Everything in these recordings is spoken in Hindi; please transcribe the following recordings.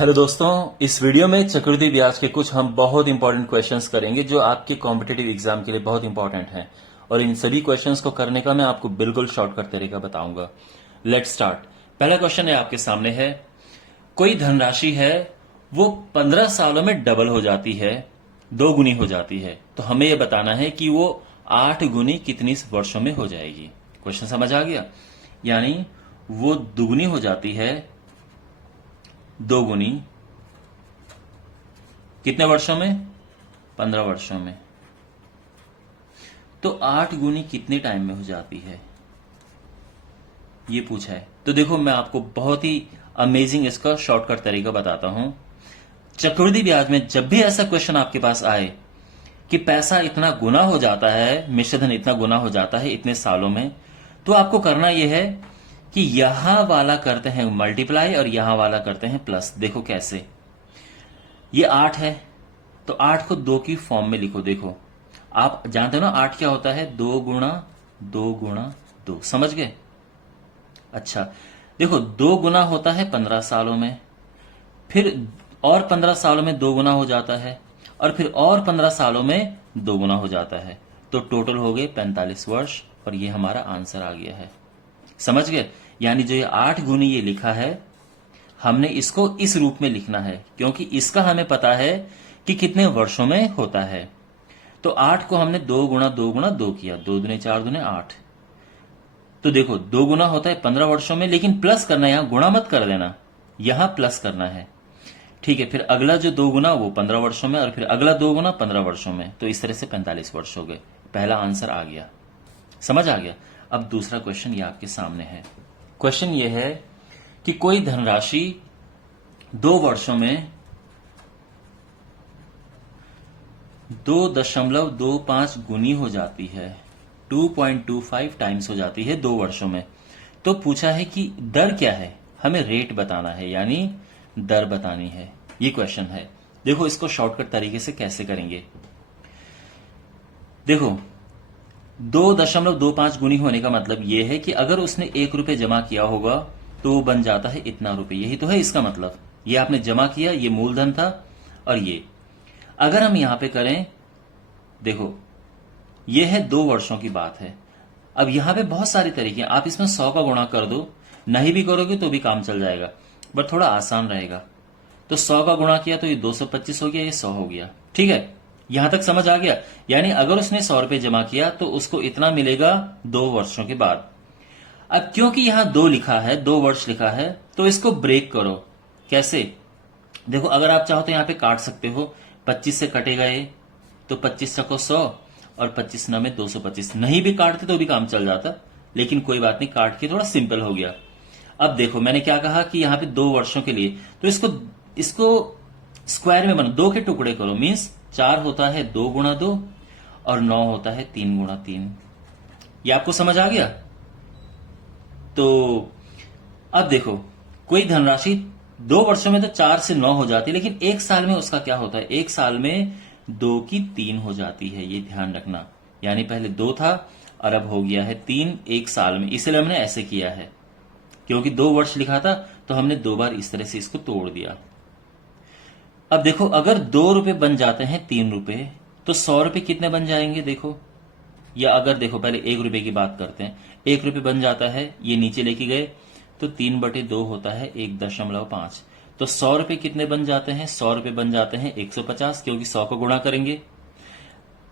हेलो दोस्तों, इस वीडियो में चक्रवृद्धि ब्याज के कुछ हम बहुत इंपॉर्टेंट क्वेश्चंस करेंगे जो आपके कॉम्पिटेटिव एग्जाम के लिए बहुत इंपॉर्टेंट हैं। और इन सभी क्वेश्चंस को करने का मैं आपको बिल्कुल शॉर्टकट तरीका बताऊंगा। Let's start. पहला क्वेश्चन है आपके सामने है, कोई धनराशि है वो 15 सालों में डबल हो जाती है, 2 गुनी हो जाती है। तो हमें यह बताना है कि वो 8 गुनी कितनी वर्षों में हो जाएगी। क्वेश्चन समझ आ गया? यानी वो दुगुनी हो जाती है, 2 गुनी कितने वर्षों में? 15 वर्षों में। तो 8 गुनी कितने टाइम में हो जाती है, ये पूछा है। तो देखो, मैं आपको बहुत ही अमेजिंग इसका शॉर्टकट तरीका बताता हूं। चक्रवृद्धि ब्याज में जब भी ऐसा क्वेश्चन आपके पास आए कि पैसा इतना गुना हो जाता है, मिश्रधन इतना गुना हो जाता है इतने सालों में, तो आपको करना यह है कि यहां वाला करते हैं मल्टीप्लाई और यहां वाला करते हैं प्लस। देखो कैसे, ये 8 है तो 8 को 2 की फॉर्म में लिखो। देखो, आप जानते हो ना 8 क्या होता है? 2 गुणा 2 गुणा 2। समझ गए? अच्छा, देखो 2 गुना होता है 15 सालों में, फिर और 15 सालों में 2 गुना हो जाता है, और फिर और 15 सालों में 2 गुना हो जाता है। तो टोटल हो गए 45 वर्ष, और ये हमारा आंसर आ गया है। समझ गए? यानी जो ये 8 गुनी ये लिखा है, हमने इसको इस रूप में लिखना है क्योंकि इसका हमें पता है कि कितने वर्षों में होता है। तो 8 को हमने 2 गुणा 2 गुणा 2 किया, 2 दुने 4 दुने 8। तो देखो 2 गुना होता है 15 वर्षों में, लेकिन प्लस करना है, यहां गुणा मत कर देना, यहां प्लस करना है। ठीक है, फिर अगला जो 2 गुना वो 15 वर्षों में, और फिर अगला 2 गुना 15 वर्षों में। तो इस तरह से 45 वर्ष हो गए। पहला आंसर आ गया। समझ आ गया? अब दूसरा क्वेश्चन ये आपके सामने है। क्वेश्चन ये है कि कोई धनराशि 2 वर्षों में 2.25 गुनी हो जाती है, 2.25 टाइम्स हो जाती है 2 वर्षों में। तो पूछा है कि दर क्या है, हमें रेट बताना है, यानी दर बतानी है। ये क्वेश्चन है। देखो इसको शॉर्टकट तरीके से कैसे करेंगे। देखो 2.25 गुनी होने का मतलब यह है कि अगर उसने 1 रुपये जमा किया होगा तो वो बन जाता है इतना रुपये। यही तो है इसका मतलब। ये आपने जमा किया, ये मूलधन था, और ये अगर हम यहां पे करें, देखो ये है 2 वर्षों की बात है। अब यहां पे बहुत सारे तरीके हैं, आप इसमें 100 का गुणा कर दो, नहीं भी करोगे तो भी काम चल जाएगा, बट थोड़ा आसान रहेगा। तो 100 का गुणा किया तो ये 225 हो गया, ये 100 हो गया। ठीक है, यहां तक समझ आ गया? यानी अगर उसने 100 रुपये जमा किया तो उसको इतना मिलेगा 2 वर्षों के बाद। अब क्योंकि यहां 2 लिखा है, 2 वर्ष लिखा है, तो इसको ब्रेक करो। कैसे? देखो, अगर आप चाहो तो यहां पे काट सकते हो, 25 से कटेगा ये, तो 25 को 100 और 25 न में 225। नहीं भी काटते तो भी काम चल जाता, लेकिन कोई बात नहीं, काट के थोड़ा सिंपल हो गया। अब देखो मैंने क्या कहा कि यहां पे 2 वर्षों के लिए, तो इसको स्क्वायर में बना, 2 के टुकड़े करो। मीन्स 4 होता है 2 गुणा 2, और 9 होता है 3 गुणा 3। ये आपको समझ आ गया? तो अब देखो, कोई धनराशि 2 वर्षों में तो 4 से 9 हो जाती है, लेकिन 1 साल में उसका क्या होता है? 1 साल में 2 की 3 हो जाती है। ये ध्यान रखना। यानी पहले 2 था और अब हो गया है 3 1 साल में। इसलिए हमने ऐसे किया है, क्योंकि 2 वर्ष लिखा था तो हमने 2 बार इस तरह से इसको तोड़ दिया। अब देखो, अगर 2 रुपए बन जाते हैं 3 रुपए, तो 100 रुपए कितने बन जाएंगे? देखो, या अगर देखो पहले 1 रुपए की बात करते हैं, 1 रुपए बन जाता है, ये नीचे लेके गए तो 3/2 होता है 1.5। तो 100 रुपए कितने बन जाते हैं? 100 रुपए बन जाते हैं 150, क्योंकि 100 को गुणा करेंगे।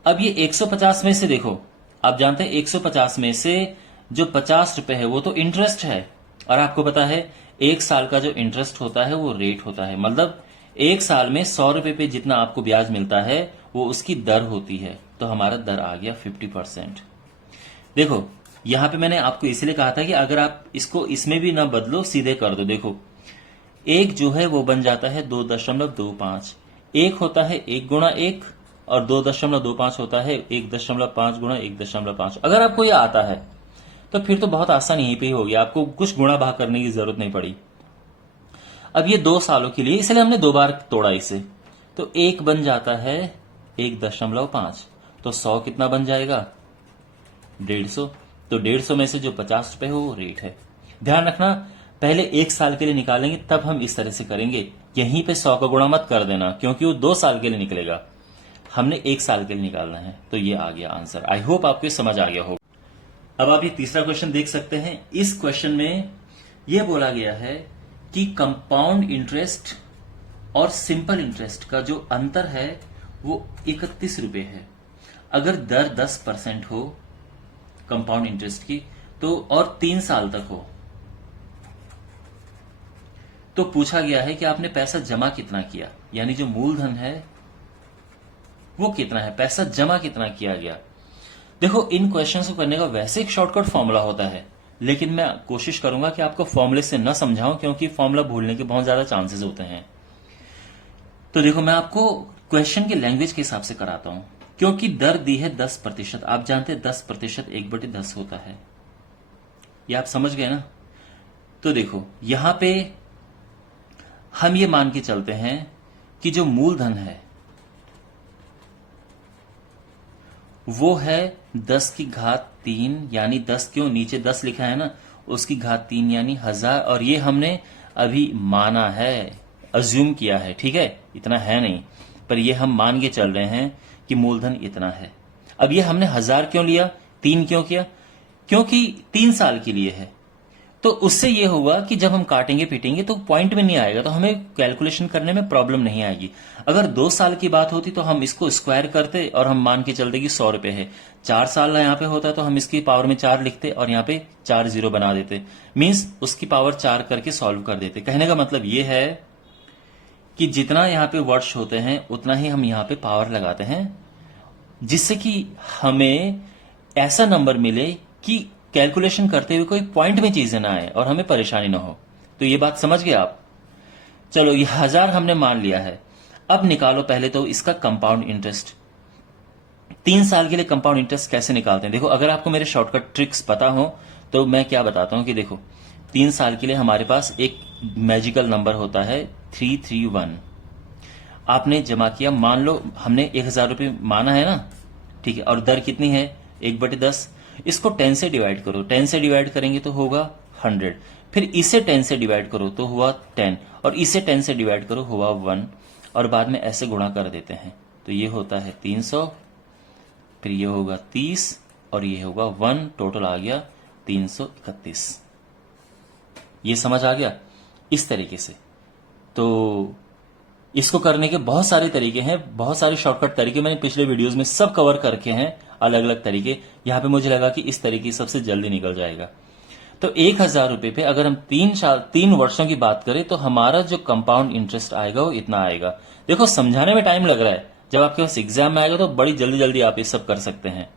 अब ये 150 में से देखो, आप जानते हैं 150 में से जो 50 रुपए है वो तो इंटरेस्ट है, और आपको पता है 1 साल का जो इंटरेस्ट होता है वो रेट होता है। मतलब 1 साल में 100 रुपए पे जितना आपको ब्याज मिलता है वो उसकी दर होती है। तो हमारा दर आ गया 50%। देखो यहां पे मैंने आपको इसलिए कहा था कि अगर आप इसको इसमें भी ना बदलो, सीधे कर दो। देखो, एक जो है वो बन जाता है 2.25, एक होता है 1 गुणा 1, और 2.25 होता है 1.5 गुणा 1.5। अगर आपको यह आता है तो फिर तो बहुत आसान यहीं पे ही हो गया, आपको कुछ गुणा भाग करने की जरूरत नहीं पड़ी। अब ये 2 सालों के लिए, इसलिए हमने 2 बार तोड़ा इसे। तो 1 बन जाता है 1.5, तो 100 कितना बन जाएगा? 150। तो 150 में से जो 50 रुपए हो वो रेट है। ध्यान रखना, पहले 1 साल के लिए निकालेंगे, तब हम इस तरह से करेंगे। यहीं पे 100 का गुणा मत कर देना, क्योंकि वो 2 साल के लिए निकलेगा, हमने 1 साल के लिए निकालना है। तो ये आ गया आंसर। आई होप आपको ये समझ आ गया होगा। अब आप ये तीसरा क्वेश्चन देख सकते हैं। इस क्वेश्चन में यह बोला गया है कि कंपाउंड इंटरेस्ट और सिंपल इंटरेस्ट का जो अंतर है वो 31 रुपए है। अगर दर 10% हो कंपाउंड इंटरेस्ट की, तो और 3 साल तक हो, तो पूछा गया है कि आपने पैसा जमा कितना किया, यानी जो मूलधन है वो कितना है, पैसा जमा कितना किया गया। देखो, इन क्वेश्चंस को करने का वैसे एक शॉर्टकट फॉर्मूला होता है, लेकिन मैं कोशिश करूंगा कि आपको फॉर्मूले से न समझाऊं, क्योंकि फॉर्मूला भूलने के बहुत ज्यादा चांसेस होते हैं। तो देखो, मैं आपको क्वेश्चन की लैंग्वेज के हिसाब से कराता हूं। क्योंकि दर दी है 10%, आप जानते हैं 10% 1/10 होता है, ये आप समझ गए ना। तो देखो, यहां पे हम ये मान के चलते हैं कि जो मूलधन है वो है 10 की घात 3, यानी 10 क्यों नीचे 10 लिखा है ना, उसकी घात 3 यानी 1000। और ये हमने अभी माना है, अज्यूम किया है, ठीक है, इतना है नहीं, पर ये हम मान के चल रहे हैं कि मूलधन इतना है। अब ये हमने 1000 क्यों लिया, 3 क्यों किया, क्योंकि 3 साल के लिए है। तो उससे ये होगा कि जब हम काटेंगे पीटेंगे तो पॉइंट में नहीं आएगा, तो हमें कैलकुलेशन करने में प्रॉब्लम नहीं आएगी। अगर 2 साल की बात होती तो हम इसको स्क्वायर करते और हम मान के चलते कि 100 रुपए है। 4 साल यहाँ पे होता तो हम इसकी पावर में 4 लिखते और यहाँ पे 4 जीरो बना देते, मीन्स उसकी पावर 4 करके सॉल्व कर देते। कहने का मतलब ये है कि जितना यहाँ पे वर्ड्स होते हैं उतना ही हम यहाँ पे पावर लगाते हैं, जिससे कि हमें ऐसा नंबर मिले कि कैलकुलेशन करते हुए कोई पॉइंट में चीजें ना आए और हमें परेशानी ना हो। तो ये बात समझ गए आप। चलो, ये 1000 हमने मान लिया है। अब निकालो पहले तो इसका कंपाउंड इंटरेस्ट। 3 साल के लिए कंपाउंड इंटरेस्ट कैसे निकालते हैं, देखो, अगर आपको मेरे शॉर्टकट ट्रिक्स पता हो तो मैं क्या बताता हूं कि देखो, 3 साल के लिए हमारे पास एक मैजिकल नंबर होता है 331। आपने जमा किया, मान लो हमने 1000 रुपये माना है ना, ठीक है, और दर कितनी है 1/10। इसको 10 से डिवाइड करो, 10 से डिवाइड करेंगे तो होगा 100, फिर इसे 10 से डिवाइड करो तो हुआ 10, और इसे 10 से डिवाइड करो हुआ 1, और बाद में ऐसे गुणा कर देते हैं तो ये होता है 300, फिर ये होगा 30 और ये होगा 1, टोटल आ गया 331। ये समझ आ गया इस तरीके से। तो इसको करने के बहुत सारे तरीके हैं, बहुत सारे शॉर्टकट तरीके मैंने पिछले वीडियोस में सब कवर करके हैं, अलग अलग तरीके। यहां पे मुझे लगा कि इस तरीके सबसे जल्दी निकल जाएगा। तो 1000 रुपए पे अगर हम 3 वर्षों की बात करें तो हमारा जो कंपाउंड इंटरेस्ट आएगा वो इतना आएगा। देखो, समझाने में टाइम लग रहा है, जब आपके पास एग्जाम में आएगा तो बड़ी जल्दी जल्दी आप ये सब कर सकते हैं।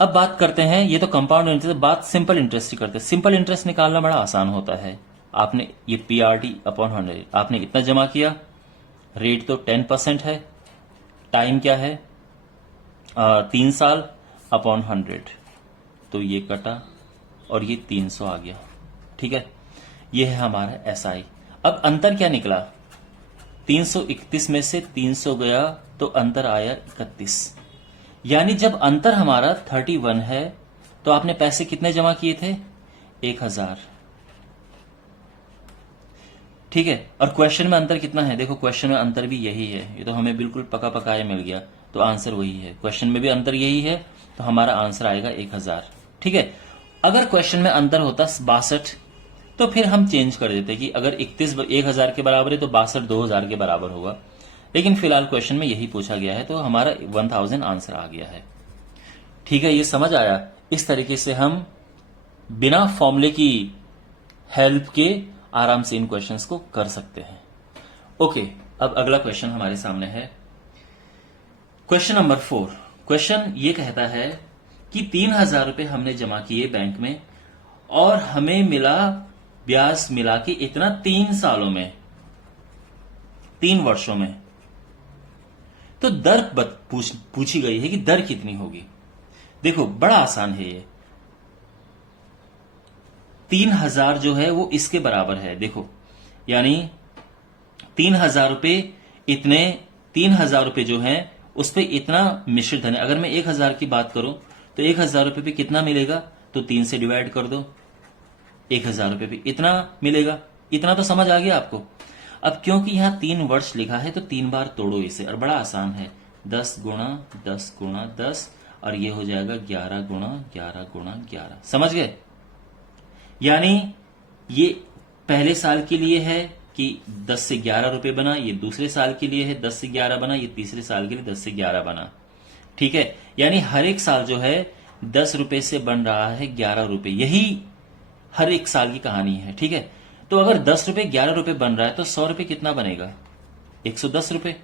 अब बात करते हैं, ये तो कंपाउंड इंटरेस्ट, बात सिंपल इंटरेस्ट की करते हैं। सिंपल इंटरेस्ट निकालना बड़ा आसान होता है। आपने ये PRT अपॉन 100, आपने इतना जमा किया, रेट तो 10% है, टाइम क्या है 3 साल अपॉन 100, तो ये कटा और ये 300 आ गया, ठीक है। ये है हमारा SI। अब अंतर क्या निकला, 331 में से 300 गया तो अंतर आया 31, यानी जब अंतर हमारा 31 है तो आपने पैसे कितने जमा किए थे 1000, ठीक है। और क्वेश्चन में अंतर कितना है, देखो क्वेश्चन में अंतर भी यही है, ये तो हमें बिल्कुल पका पकाया मिल गया, तो आंसर वही है। क्वेश्चन में भी अंतर यही है, तो हमारा आंसर आएगा 1000, ठीक है। अगर क्वेश्चन में अंतर होता 62 तो फिर हम चेंज कर देते कि अगर 31 1000 के बराबर है तो 62 2000 के बराबर होगा, लेकिन फिलहाल क्वेश्चन में यही पूछा गया है तो हमारा 1000 आंसर आ गया है, ठीक है। ये समझ आया। इस तरीके से हम बिना फॉर्मूले की हेल्प के आराम से इन क्वेश्चंस को कर सकते हैं। ओके, अब अगला क्वेश्चन हमारे सामने है, क्वेश्चन नंबर 4। क्वेश्चन ये कहता है कि 3000 रुपए हमने जमा किए बैंक में और हमें मिला ब्याज मिला के इतना 3 सालों में, 3 वर्षों में। तो दर पूछी गई है कि दर कितनी होगी। देखो, बड़ा आसान है ये, 3000 जो है वो इसके बराबर है, देखो, यानी 3000 रुपए, इतने 3000 रुपए जो है उस पे इतना मिश्रित धन है। अगर मैं 1000 की बात करूं तो 1000 रुपए पे कितना मिलेगा, तो 3 से डिवाइड कर दो, 1000 रुपये पे इतना मिलेगा। इतना तो समझ आ गया आपको। अब क्योंकि यहाँ 3 वर्ष लिखा है तो 3 बार तोड़ो इसे, और बड़ा आसान है। 10 गुणा 10 गुणा 10, और ये हो जाएगा 11 गुणा 11 गुणा 11। समझ गए? यानी ये पहले साल के लिए है कि 10 से 11 रुपए बना, ये दूसरे साल के लिए है 10 से 11 बना, ये तीसरे साल के लिए 10 से 11 बना। ठीक है, यानी हर एक साल जो है 10 रुपए से बन रहा है 11 रुपए, यही हर एक साल की कहानी है। ठीक है, तो अगर 10 रुपए 11 रुपए बन रहा है तो 100 रुपए कितना बनेगा? 110 रुपए।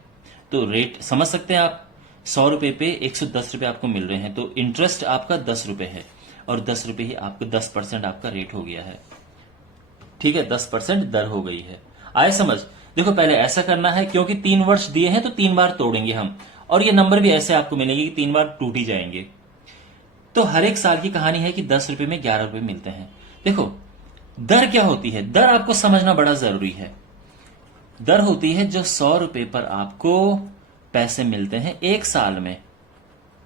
तो रेट समझ सकते हैं आप, 100 रुपए पे 110 रुपए आपको मिल रहे हैं, तो इंटरेस्ट आपका 10 रुपए है, और 10 रुपए ही आपको 10% आपका रेट हो गया है। ठीक है, 10% दर हो गई है। आए समझ? देखो पहले ऐसा करना है, क्योंकि 3 वर्ष दिए हैं तो 3 बार तोड़ेंगे हम, और ये नंबर भी ऐसे आपको मिलेंगे कि 3 बार टूट ही जाएंगे। तो हर एक साल की कहानी है कि 10 रुपए में 11 रुपए मिलते हैं। देखो दर क्या होती है, दर आपको समझना बड़ा जरूरी है। दर होती है जो 100 रुपए पर आपको पैसे मिलते हैं एक साल में,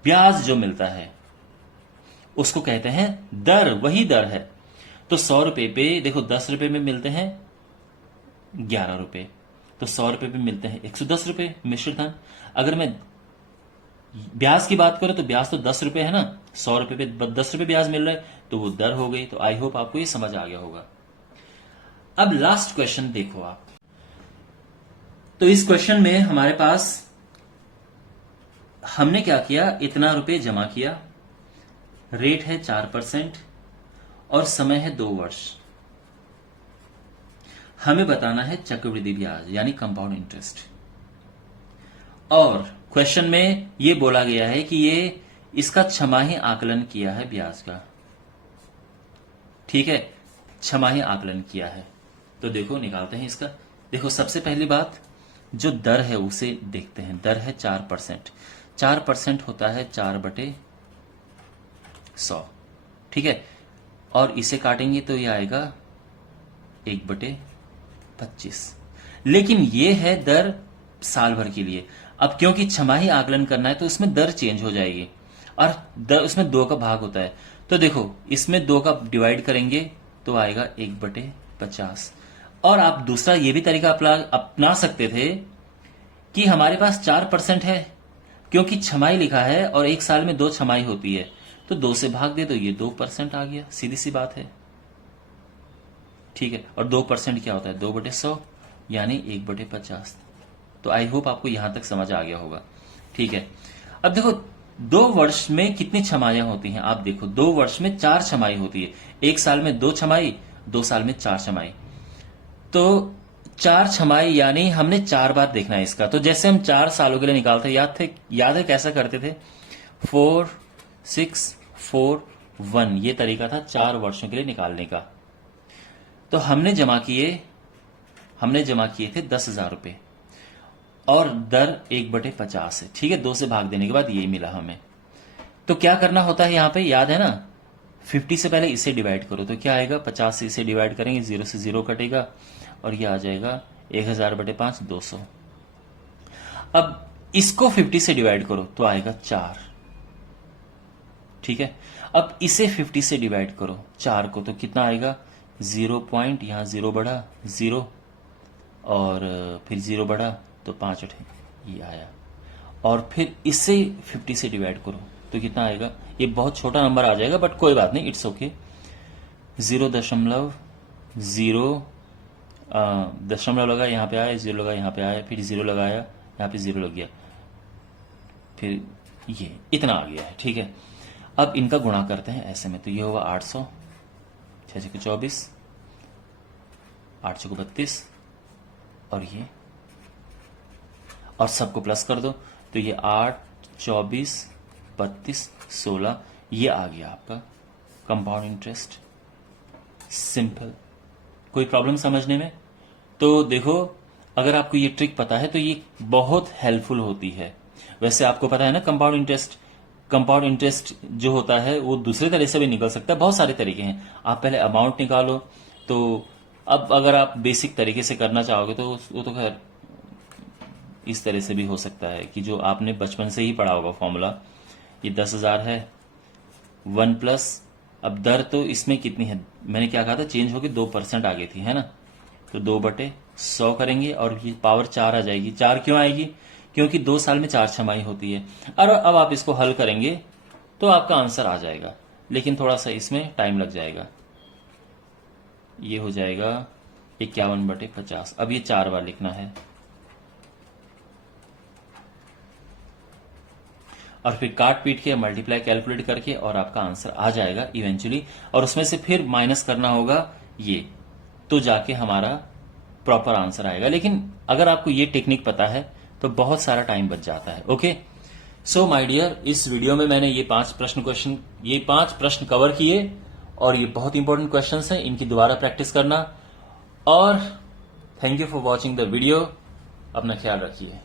ब्याज जो मिलता है उसको कहते हैं दर, वही दर है। तो 100 रुपए पे देखो 10 रुपए में मिलते हैं 11 रुपए, तो 100 रुपए पे मिलते हैं 110 रुपए मिश्रित धन। अगर मैं ब्याज की बात करो तो ब्याज तो 10 रुपए है ना, 100 रुपए पे 10 रुपए ब्याज मिल रहा है, तो वो दर हो गई। तो आई होप आपको ये समझ आ गया होगा। अब लास्ट क्वेश्चन देखो आप। तो इस क्वेश्चन में हमारे पास हमने क्या किया, इतना रुपए जमा किया, रेट है 4% और समय है 2 वर्ष। हमें बताना है चक्रवृद्धि ब्याज यानी कंपाउंड इंटरेस्ट। और क्वेश्चन में यह बोला गया है कि ये इसका छमाही आकलन किया है ब्याज का। ठीक है, छमाही आकलन किया है। तो देखो निकालते हैं इसका। देखो सबसे पहली बात, जो दर है उसे देखते हैं। दर है 4%। 4% होता है 4/100। ठीक है, और इसे काटेंगे तो ये आएगा 1/25। लेकिन ये है दर साल भर के लिए। अब क्योंकि छमाही आकलन करना है तो इसमें दर चेंज हो जाएगी, और दर उसमें 2 का भाग होता है। तो देखो इसमें 2 का डिवाइड करेंगे तो आएगा 1/50। और आप दूसरा ये भी तरीका अपना सकते थे कि हमारे पास 4% है, क्योंकि छमाही लिखा है और एक साल में 2 छमाही होती है, तो 2 से भाग दे तो ये 2% आ गया। सीधी सी बात है। ठीक है, और 2% क्या होता है? 2/100 यानी 1/50। तो आई होप आपको यहां तक समझ आ गया होगा। ठीक है, अब देखो 2 वर्ष में कितनी छमाइयां होती हैं? आप देखो 2 वर्ष में 4 छमाई होती है। एक साल में 2 छमाई, 2 साल में 4 छमाई। तो 4 छमाई यानी हमने 4 बार देखना है इसका। तो जैसे हम 4 सालों के लिए निकालते, याद है कैसा करते थे? 4 6 4 1, ये तरीका था 4 वर्षों के लिए निकालने का। तो हमने जमा किए थे 10,000 रुपए, और दर 1/50 है। ठीक है, 2 से भाग देने के बाद यही मिला हमें। तो क्या करना होता है यहां पे, याद है ना? 50 से पहले इसे डिवाइड करो तो क्या आएगा? 50 से इसे डिवाइड करेंगे, 0 से 0 कटेगा, और ये आ जाएगा 1000/5 200। अब इसको 50 से डिवाइड करो तो आएगा 4। ठीक है, अब इसे 50 से डिवाइड करो 4 को, तो कितना आएगा? 0 पॉइंट, यहां 0 बढ़ा 0, और फिर 0 बढ़ा तो 5 ये आया। और फिर इससे 50 से डिवाइड करो तो कितना आएगा? ये बहुत छोटा नंबर आ जाएगा, बट कोई बात नहीं, इट्स ओके। 0.0 दशमलव लगा, यहाँ पे आया, 0 लगा, यहाँ पे आया, फिर 0 लगाया, यहाँ पे 0 लग गया, फिर ये इतना आ गया है। ठीक है, अब इनका गुणा करते हैं ऐसे में, तो ये होगा 800, 6 को 24, 8 को 32, और ये, और सबको प्लस कर दो तो ये 8 24 32 16, ये आ गया आपका कंपाउंड इंटरेस्ट। सिंपल, कोई प्रॉब्लम समझने में? तो देखो अगर आपको ये ट्रिक पता है तो ये बहुत हेल्पफुल होती है। वैसे आपको पता है ना कंपाउंड इंटरेस्ट जो होता है वो दूसरे तरह से भी निकल सकता है, बहुत सारे तरीके हैं। आप पहले अमाउंट निकालो, तो अब अगर आप बेसिक तरीके से करना चाहोगे तो वो तो खैर इस तरह से भी हो सकता है कि जो आपने बचपन से ही पढ़ा होगा फॉर्मूला। ये 10,000 है, 1 + अब दर तो इसमें कितनी है, मैंने क्या कहा था, चेंज होगी 2% आ गई थी, है ना। तो 2/100 करेंगे और ये पावर 4 आ जाएगी। 4 क्यों आएगी, क्योंकि 2 साल में 4 छमाही होती है। और अब आप इसको हल करेंगे तो आपका आंसर आ जाएगा, लेकिन थोड़ा सा इसमें टाइम लग जाएगा। ये हो जाएगा 51/50। अब ये 4 बार लिखना है और फिर काट पीट के मल्टीप्लाई कैलकुलेट करके और आपका आंसर आ जाएगा इवेंचुअली। और उसमें से फिर माइनस करना होगा ये, तो जाके हमारा प्रॉपर आंसर आएगा। लेकिन अगर आपको ये टेक्निक पता है तो बहुत सारा टाइम बच जाता है। ओके, सो माय डियर, इस वीडियो में मैंने ये 5 प्रश्न कवर किए और ये बहुत इंपॉर्टेंट क्वेश्चंस हैं, इनकी दोबारा प्रैक्टिस करना। और thank you for watching the video. अपना ख्याल रखिए।